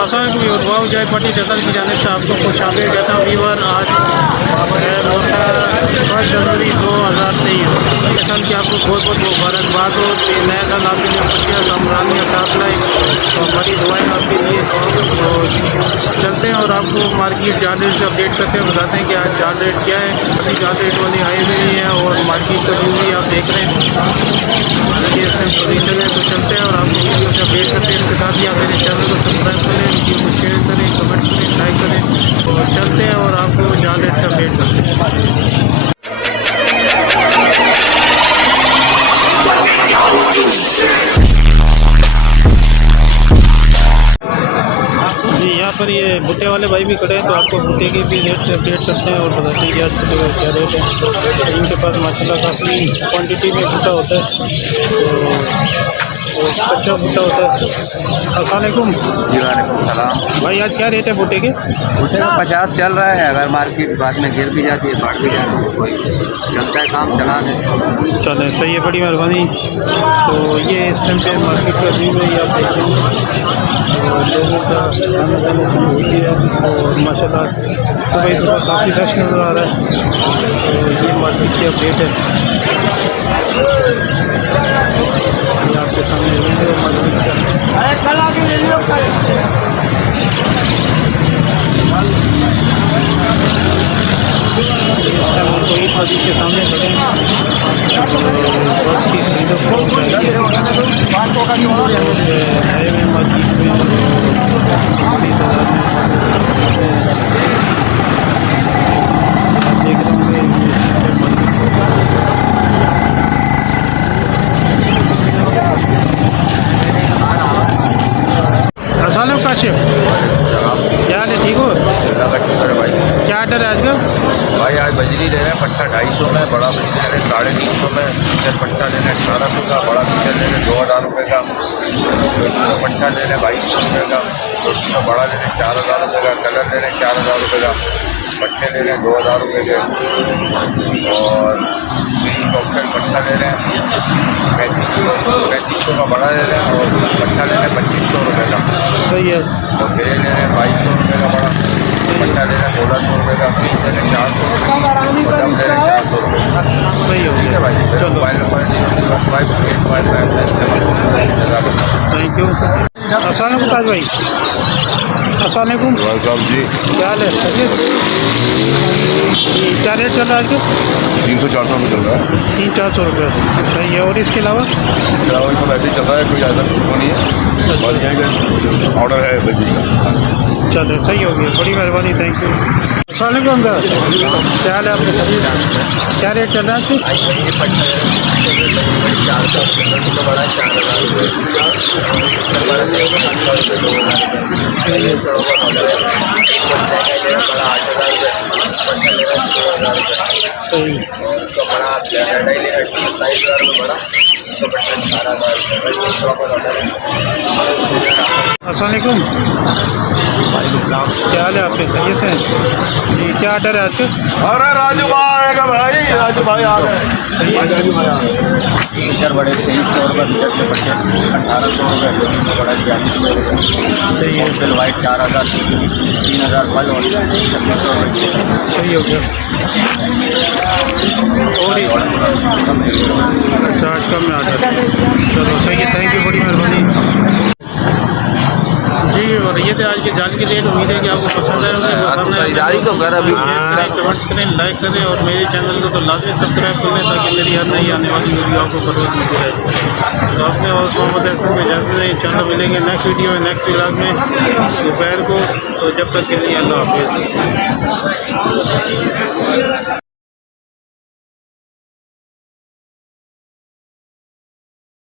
वाह जय पट्टी जगल की जाने से आपको कुछ आगे कहता हूँ वीवर। आज है मौका 1 जनवरी 2023 साल की आपको बहुत बहुत मुबारकबाद हो। नया साल आपके लिए खुशियाँ सामरानियाँ साथ लाए तो हमारी दुआएं आपके लिए। तो चलते हैं और आपको मार्केट चार्ट रेट से अपडेट करते हैं, बताते हैं कि आज चार्ट रेट क्या है। अभी चार्ट रेट वाली आए हुए हैं और मार्केट का व्यू भी आप देख रहे हैं। ये इसमें पोजीशन है तो चलते हैं और आपको वीडियो से अपडेट करते हैं। इसके साथ ही आप मेरे चैनल को सब्सक्राइब करें, वीडियो को शेयर करें, कमेंट करें, लाइक करें। तो चलते हैं और आपको चार्ट रेट से अपडेट करते हैं। यहाँ पर ये भुट्टे वाले भाई भी खड़े हैं तो आपको भुट्टे की भी रेट से अपडेट करते हैं और बताते हैं कि आज क्या रेट है। इनके पास माशाल्लाह काफ़ी क्वांटिटी में भुट्टा होता है तो कच्चा भुट्टा होता है। अस्सलाम वालेकुम। जी वालेकुम सलाम। भाई आज क्या रेट है भुट्टे के? भुट्टे का 50 चल रहा है। अगर मार्केट बाद में गिर भी जाती है, बढ़ भी जाती है, कोई चलता है काम चला दे। चले सही है, बड़ी मेहरबानी। तो ये इस टाइम पे मार्केट का व्यू है, ये आप देखते हैं और लोगों का आना जाना शुरू हो गया है और माशाल्लाह सुबह काफ़ी रश नज़र आ रहा है। तो ये मार्केट की अपडेट है, ये आपके सामने मार्केट के सामने खड़े बहुत चीज़ काशिफ क्या हाल है? ठीक हो? भाई क्या ऑर्डर है आज का? भाई आज बजरी ले रहे हैं पट्टा 250 में, बड़ा बजरी ले रहे हैं 350 में, टीचर पट्टा ले रहे हैं 1800 का, बड़ा टीचर ले रहे हैं 2000 रुपये का, पट्टा ले रहे हैं 2200 रुपये का, उसका बड़ा ले रहे हैं 4000 रुपये का, कलर ले रहे हैं 4000 रुपये का, पट्टे ले रहे हैं 2000 रुपये के और कॉकटेल पट्टा ले रहे हैं 3500 का, बड़ा ले रहे हैं और पट्टा ले रहे हैं 2500 रुपये का। सही है। और ग्रे ले रहे हैं 2200 रुपये का, बड़ा पट्टा ले रहे हैं 1600 रुपये का, पीस ले रहे हैं 400 रुपये का, बटम ले रहे हैं 400 रुपये का। सही हो गया भाई मोबाइल नंबर थैंक यू। अस्सलाम वालेकुम ताज भाई। अस्सलाम वालेकुम साहब जी, क्या हाल है? क्या रेट चल रहा है आज? 300-400 में चल रहा है। 300-400 रुपये सही है। और इसके अलावा सब ऐसे ही चल रहा है, कोई ज़्यादा वो नहीं है, बस यही ऑर्डर है बजरी का। चलो सही हो गया, बड़ी मेहरबानी, थैंक यू। अस्सलाम वालेकुम क्या हाल है आपके? क्या रेट चल रहा है? अस्सलाम वालेकुम। क्या हाल है आपके? खैरियत है जी? क्या ऑर्डर है आपके? अरे राजू भाई आएगा भाई, राजू भाई आ गए। टीचर बड़े 2300 रुपये, टीचर के बच्चे 1800 रुपये, बड़ा 4200 रुपये। सही है। होटल वाइट 4000, 3000 फल और 2600 रुपये। सही हो गया। और अच्छा आज कम में ऑर्डर, चलो सही है, थैंक यू, बड़ी मेहरबानी जी। और ये थे आज के जाल की रेट। उम्मीद है कि आपको पसंद आए होंगे। तो कर अभी कमेंट करें, लाइक करें और मेरे चैनल को तो लाजमी सब्सक्राइब कर लें ताकि मेरी हर नई आने वाली वीडियो आपको बर वक्त मिलती रहे। तो आपने और मोहम्मद अहसन में जाते हैं, इंशाअल्लाह मिलेंगे नेक्स्ट वीडियो में, नेक्स्ट व्लॉग में दोपहर को। तो जब तक के लिए अल्लाह हाफिज़।